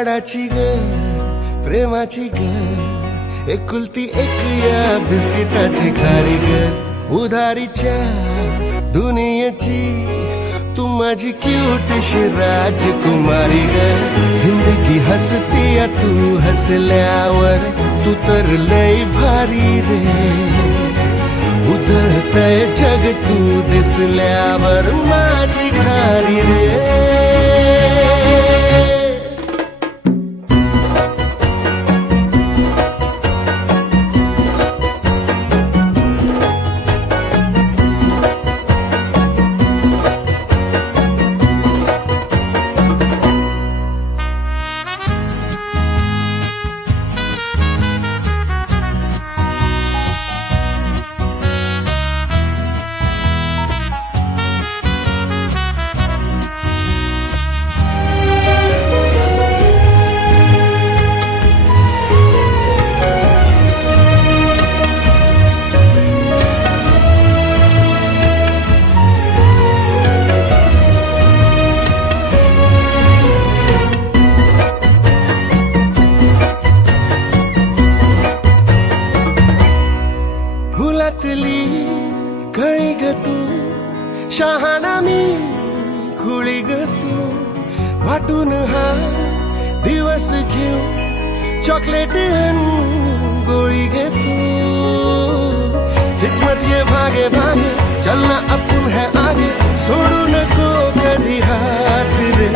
लाडाची ग प्रेमाची ग एकुलती एक या बिस्किटाची खारी ग उधारीच्या दुनियेची तू माझी क्यूटशी राजकुमारी ग जिंदगी हसती या तू हसल्यावर तू तर लय भारी रे उजळतय जग तू दिसल्यावर माझी घारी रे फुलातली कळी ग तू शहाणा मी खुळी ग तू वाटून हा दिवस घेऊ चॉकलेट गोळी ग तू किस्मत ये भागे भागे चलना अपन है आगे छोड़ू नको कधी हाथ रे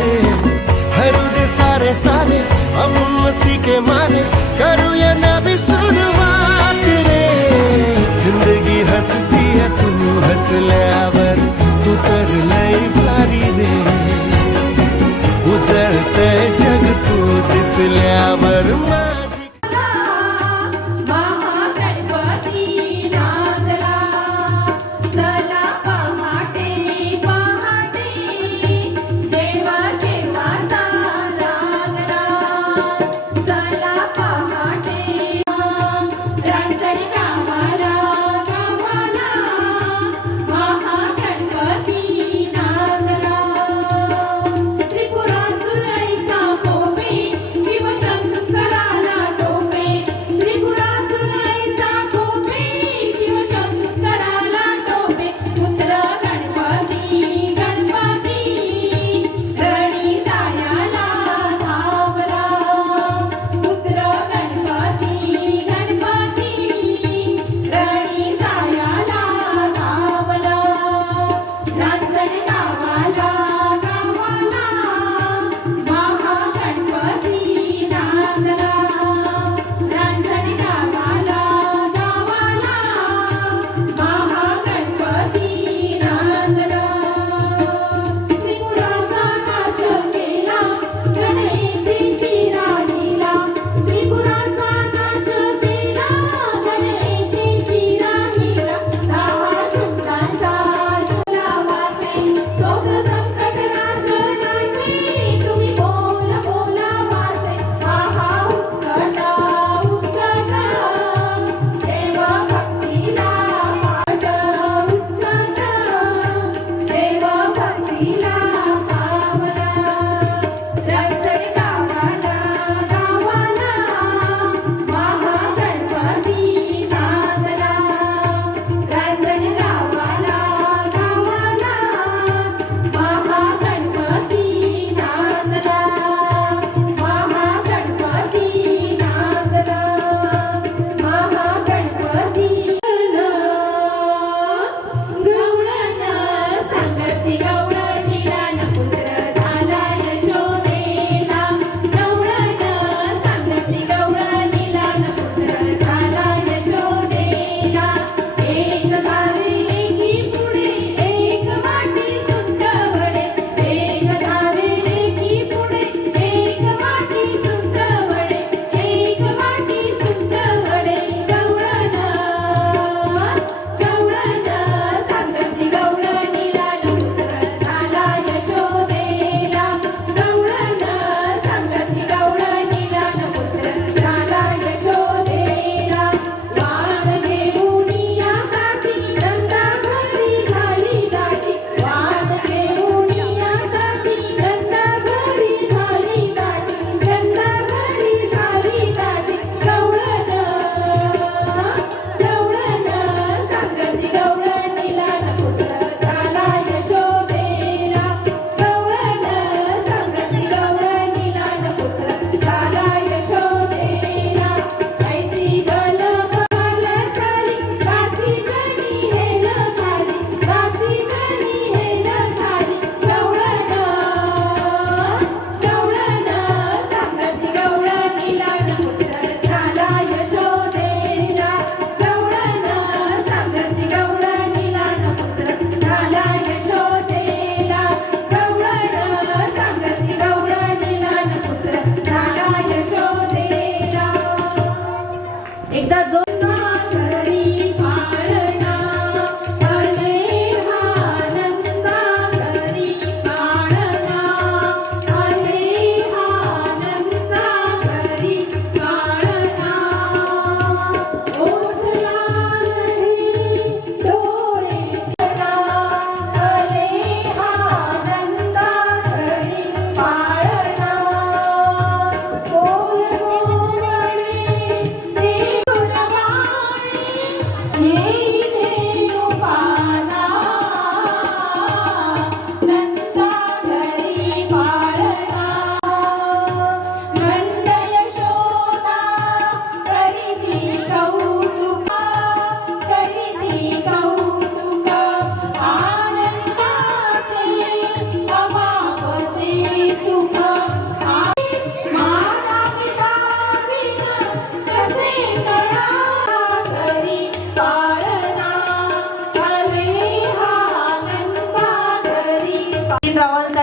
हरू दे सारे सारे अपन मस्ती के मारे करू या नवी शुरुआत रे जिंदगी हसती है तू हसल्यावर तू तर लय भारी रे उजळतय जग तू दिसल्यावर माझी Rangkari Kamala, Kamala, Maha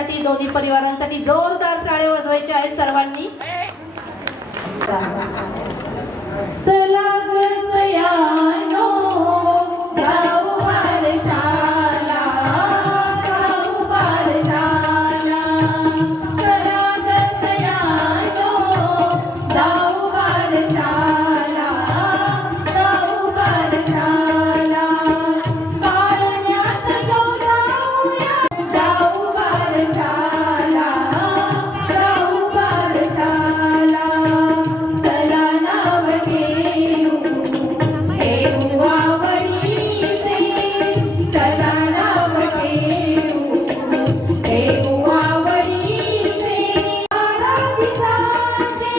त्यांच्यासाठी दोन्ही परिवारांसाठी जोरदार टाळे वाजवायचे आहेत सर्वांनी. चला गसयानो जाऊ बारशाला, जाऊ बारशाला. चला गसयानो जाऊ बारशाला, जाऊ बारशाला. पाळण्यात जाऊया, जाऊ बारशाला, जाऊ बारशाला. चला नाव घेऊ, घेऊ आवडीचे. चला नाव घेऊ, घेऊ आवडीचे. आराधिताचे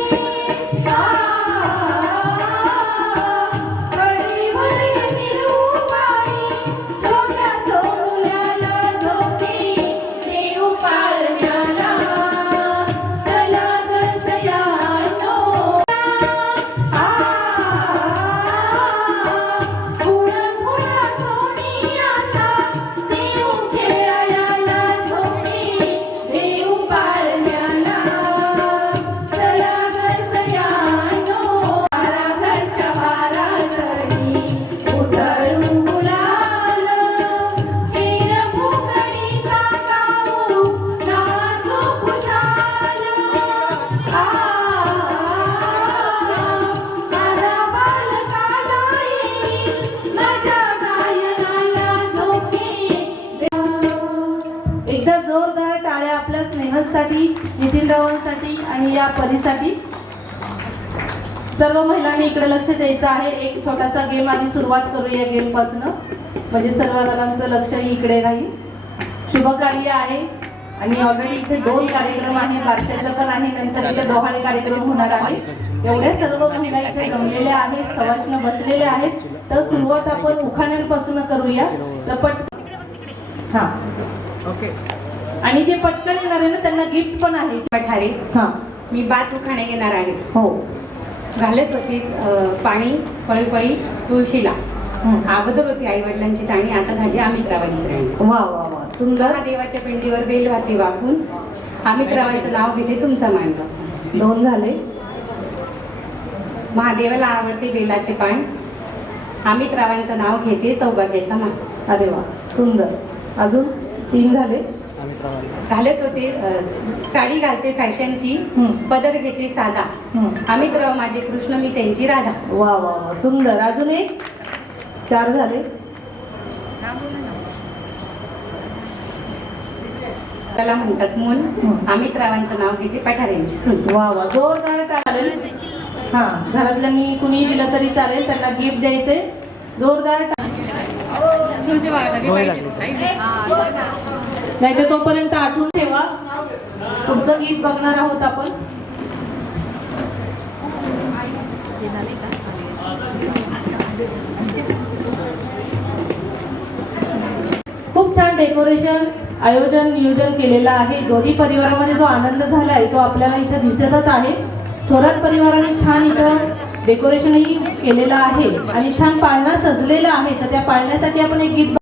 कळीवर निरूपाई, छोट्या सोनुल्याला झोपी देऊ पाळण्याला. चला गसयानो एकदा जोरदार टाळ्या आपल्या स्नेहलसाठी, नितीनरावांसाठी आणि या परीसाठी. सर्व महिलांनी इकडे लक्ष द्यायचं आहे. एक छोटासा गेम आधी सुरुवात करूया गेम पासून, म्हणजे सर्व जणांचं लक्षही इकडे राहील. शुभ कार्य आहे आणि ऑलरेडी इथे 2 कार्यक्रम आहे, बारशाचं पण आहे, नंतर इथे डोहाळे कार्यक्रम होणार आहे. एवढ्या सर्व महिला इथे जमलेल्या आहेत, सवाष्ण बसलेल्या आहेत. तर सुरुवात आपण उखाण्यांपासून करूया. लपट हा ओके. आणि जे पटकन येणार आहे ना त्यांना गिफ्ट पण आहे. पठारे, हा मी बात उखाणे घेणार आहे. हो. घालत होती पाणी पळपळी तुळशीला. अगोदर होती आई वडिलांची टाणी, आता झाली अमित्रावांची राणी. वा वा वा, सुंदर. महादेवाच्या पिंडीवर बेल वाती वाकून अमित्रावांचं नाव घेते तुमचा मांडवा. 2 झाले. महादेवाला आवडते बेलाचे पान, अमित्रावांचं नाव घेते सौभाग्याचा मान. अरे वा, सुंदर. अजून 3 झाले. घालत होते साडी घालते फॅशनची, पदर घेते साधा, अमित्राव माझे कृष्ण मी त्यांची राधा. वा वा वा, सुंदर. अजून एक. 4 झाले. त्याला म्हणतात मूल, अमित्रावांचं नाव घेते पठाऱ्यांची सून. वा वा, जोरदार चालेल. हा, घरातल्यांनी कुणी दिलं तरी चालेल, त्यांना गिफ्ट द्यायचे. जोरदार. नाही तर तोपर्यंत आठवून ठेवा, पुढचं गीत बघणार आहोत आपण. खूप छान डेकोरेशन, आयोजन, नियोजन केलेलं आहे. दोन्ही परिवारामध्ये जो आनंद झालाय तो आपल्याला इथं दिसतच आहे. थोरात परिवाराने छान इथं डेकोरेशनही केलेलं आहे आणि छान पाळणा सजलेला आहे. तर त्या पाळण्यासाठी आपण एक गीत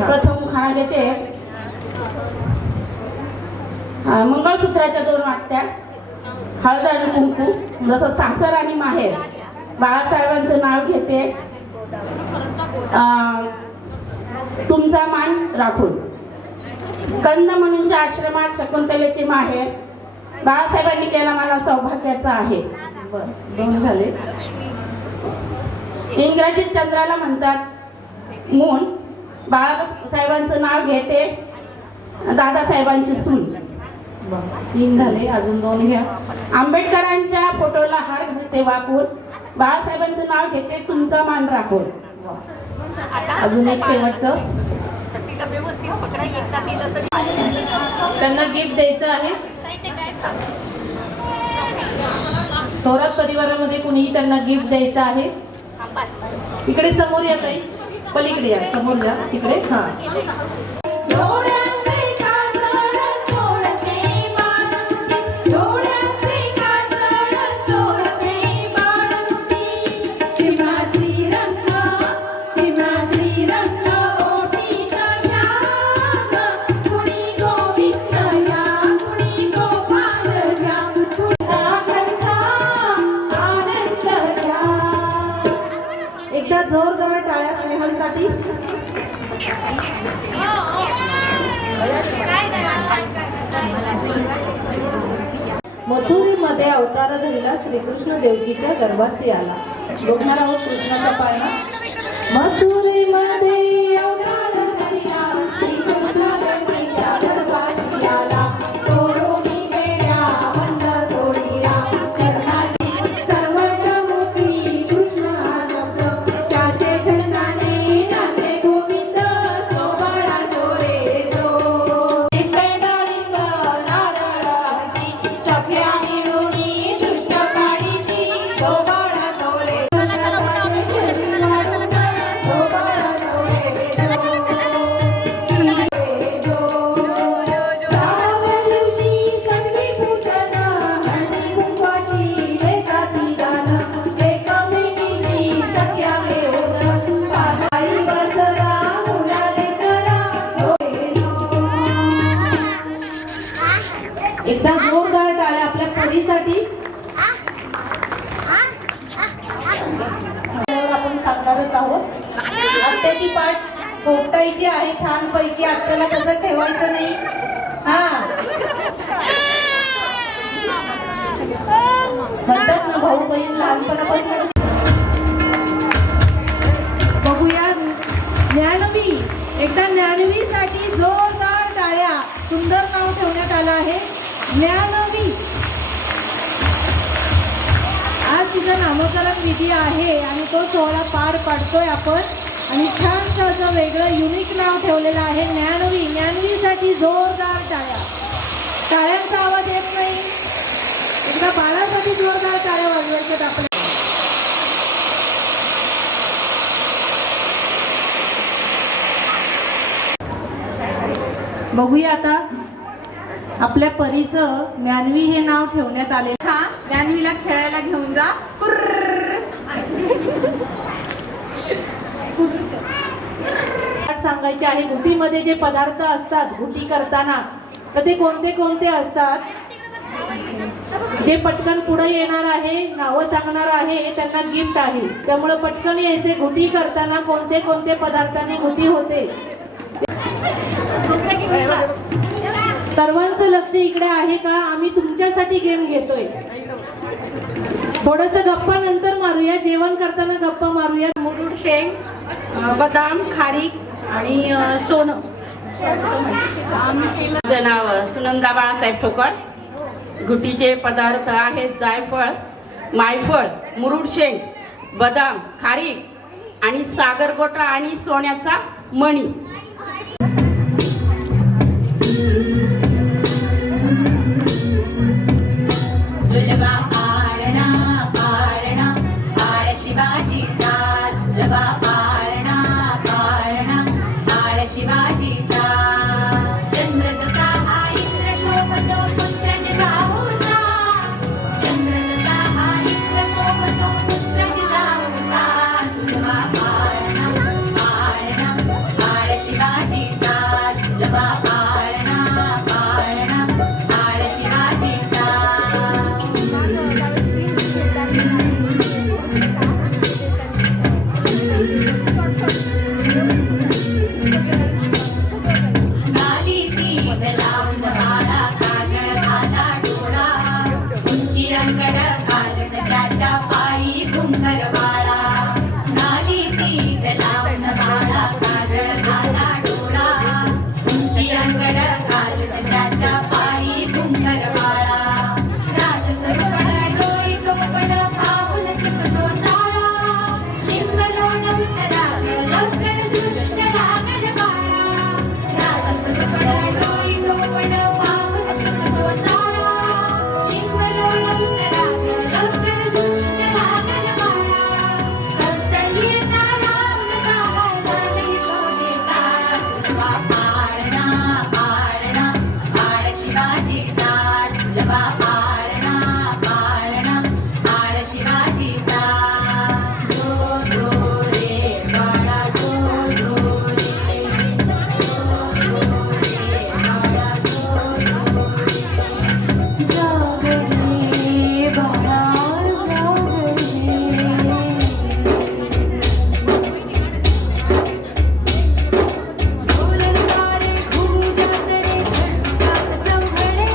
प्रथम खाना देते मंगळसूत्राच्या 2 वाट्या, हळद आणि कुंकू, जसं सासर आणि माहेर. बाळासाहेबांचं नाव घेते, तुमचा मान राखून. कंद म्हणूनच्या आश्रमात शकुंतलेचे माहेर बाळासाहेबांनी केला मला सौभाग्याचा आहे. बरं, 2 झाले. इंग्रजीत चंद्राला म्हणतात मून. बाळासाहेबांचं नाव घेते दादासाहेबांची सून. 3 झाले, अजून 2 घ्या. आंबेडकरांच्या फोटोला हार घालते वाकून. बाळासाहेबांचं नाव घेते तुमचा मान राखून. अजून एक शेवटचं. त्यांना गिफ्ट द्यायचं आहे. थोरात परिवारामध्ये कुणीही त्यांना गिफ्ट द्यायचं आहे. इकडे समोर या ताई, पलीकडे या, समोर या तिकडे. हा, एकदा जोरदार टाळ्या स्नेहलसाठी. मथुरेमध्ये अवतार धरला श्रीकृष्ण देवकीच्या गर्भासी आला. बघणार आहोत कृष्णाचा पाळणा. मथुरेमध्ये अवतार धरला श्रीकृष्ण देवकीच्या गर्भासी आला. सोडून गेला बंध तोडिला कर्णाची सर्वांच्या मोठी कृष्ण हा शब्द. त्याचे खंडाने नाचे गोविंद तो बाळा चोरे तो. पेडाळीत नारळ हळदी सख्या मिळूनी दृष्ट काळीची तो बाळा चोरे. एकदा जोरदार टाळ्या आपल्या परीसाठी. आपण सांगणारच आहोत. आत्याची पाठ पोपटायची आहे छान पैकी. आत्याला कसं ठेवायचं नाही. हा, म्हणतात ना भाऊ बहीण लहानपणापासून. बघूया ज्ञानवी. एकदा ज्ञानवीसाठी जोरदार टाळ्या. सुंदर नाव ठेवण्यात आलं आहे ज्ञानवी. आज तिचं नामकरण विधी आहे आणि तो सोहळा पार पाडतोय आपण. आणि छानसं असं वेगळं युनिक नाव ठेवलेलं आहे ज्ञानवी. ज्ञानवीसाठी जोरदार टाळ्या. टाळ्यांचा आवाज येत नाही. एकदा बाळासाठी जोरदार टाळ्या वाजवायच्यात आपण. बघूया आता आपल्या परीचं ज्ञानवी हे नाव ठेवण्यात आले. हा, ज्ञानवीला खेळायला घेऊन जा. सांगायचे आहे घुटीमध्ये जे पदार्थ असतात घुटी करताना तर ते कोणते कोणते असतात. जे पटकन पुढे येणार आहे नावं सांगणार आहे त्यांना गिफ्ट आहे. त्यामुळे पटकन यायचे. घुटी करताना कोणते कोणते पदार्थांनी घुटी होते. सर्वांचं लक्ष इकडे आहे का. आम्ही तुमच्यासाठी गेम घेतोय. थोडस गप्पा नंतर मारूया. जेवण करताना गप्पा मारूया. मुरुड शेंग, बदाम, खारीक आणि सोनं. माझं नाव सुनंदा बाळासाहेब ठोकळ. घुटीचे पदार्थ आहेत जायफळ, मायफळ, मुरुड शेंग, बदाम, खारीक आणि सागरगोटा आणि सोन्याचा मणी. झुलवा पाळणा पाळणा आळ शिवाजीचा. झुलवा पाळणा पाळणा आळ शिवाजीचा. चंद्र जसा हा इंद्र शोभतो पुत्र जिजाऊचा. चंद्र जसा हा इंद्र शोभतो पुत्र जिजाऊचा. झुलवा पाळणा पाळणा आळ शिवाजीचा. झुलवा पाळणा पाळणा आळ शिवाजीचा. घुंगर बाळा नाली पीठ लावून बाळा काजळ घाला डोळा उंची अंगड घालून त्याच्या पायी घुंगर बाळा राज सरपण डोई टोपण पाऊल चुकतो जाळा लिंब लोण उतराग लवकर दृष्ट लागल बाळा राज सरपण डोई टोपण पाऊल चुकतो जाळा लिंब लोण उतराग लवकर दृष्ट लागल बाळा कौसल्येचा राम जसा गायला यशोदेचा सुलभा पाळणा पाळणा बाळ शिवाजीचा सुलभा पाळणा पाळणा बाळ शिवाजीचा जो जो रे बाळा जो जो रे बाळा जो जाग रे बाळा जाग रे बोलणारे घुमतात रे झळकात चौघडे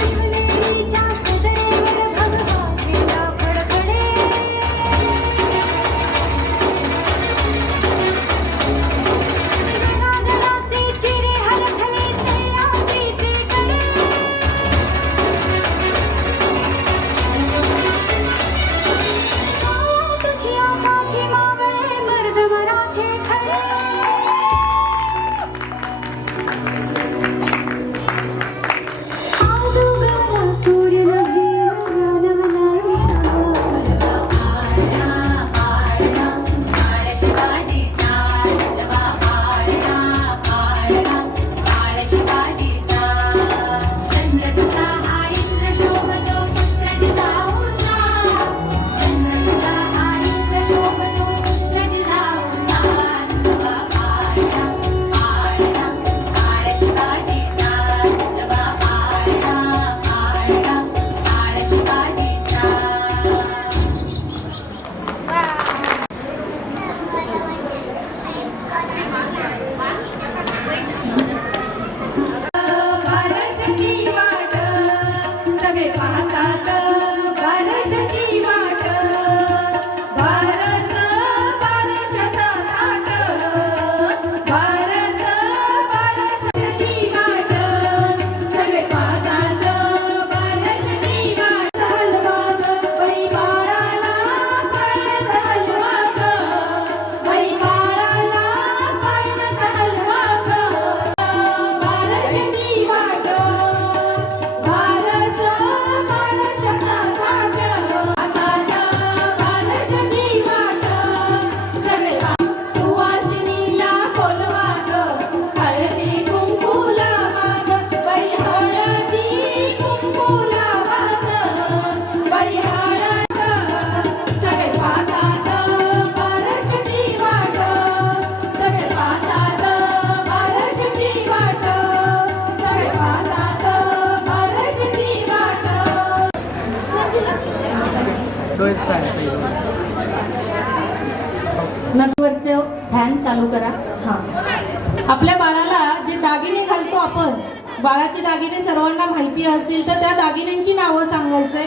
शिवनेरीच्या सदरेवर भगवा झेंडा फडफडे घराघराचे चिरे हलखले सह्याद्रीचे कडे तुझी आसाखी मावळे मर्द मराठे खरे आजूबाजूला सूर्य नभी सुलभा पाळणा पाळणा बाळ शिवाजीचा सुलभा पाळणा पाळणा बाळ शिवाजीचा चंद्र तुझा हा इंद्र शोभतो पुत्र जिजाऊचा चंद्र तुझा हा इंद्र शोभतो पुत्र जिजाऊचा सुलभा पाळणा पाळणा बाळ शिवाजीचा सुलभा पाळणा पाळणा बाळ शिवाजीचा भारतची वाट सगळे पाहतात भारतची वाट भारत भारताचा थाट भारत भारतची वाट सगळे पाहतात भारतची वाट हलवा बाई बाळाला पळत हलवा बाई बाळाला पळत हलवा भारतची वाट भारत भारताचा थाट भारतची वाट सगळे सुवासिनीला बोलवा हळदी कुंकू लावा बाई हळदी कुंकू लावा बाई हळद सगळे पाहतात भारतची वाट सगळे पाहतात भारतची वाट सगळे पाहतात भारतची वाट नटवरचे फॅन चालू करा. हां, आपल्या बाळाला जे दागिने घालतो आपण, बाळाचे दागिने सर्वांना माहिती असतील तर त्या दागिन्यांची नावं सांगायचंय.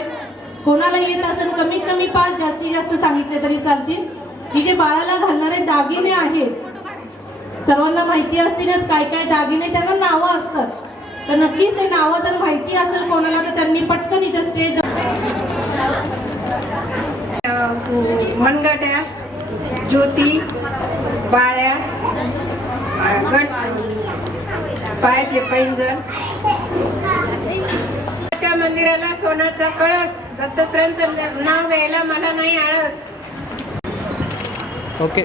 कोणाला येत असेल कमीत कमी 5 जास्तीत जास्त सांगितले तरी चालतील. की जे बाळाला घालणारे दागिने आहेत सर्वांना माहिती असतीलच काय काय दागिने त्यांना नावं असतात. तर नक्कीच ते नावं जर माहिती असेल कोणाला तर त्यांनी पटकन इथे स्टेज मनगट्या, ज्योती, बाळ्या, पायातले पैंजण, मंदिराला सोन्याचा कळस, दत्तात्रयांचं नाव घ्यायला मला नाही आळस. ओके.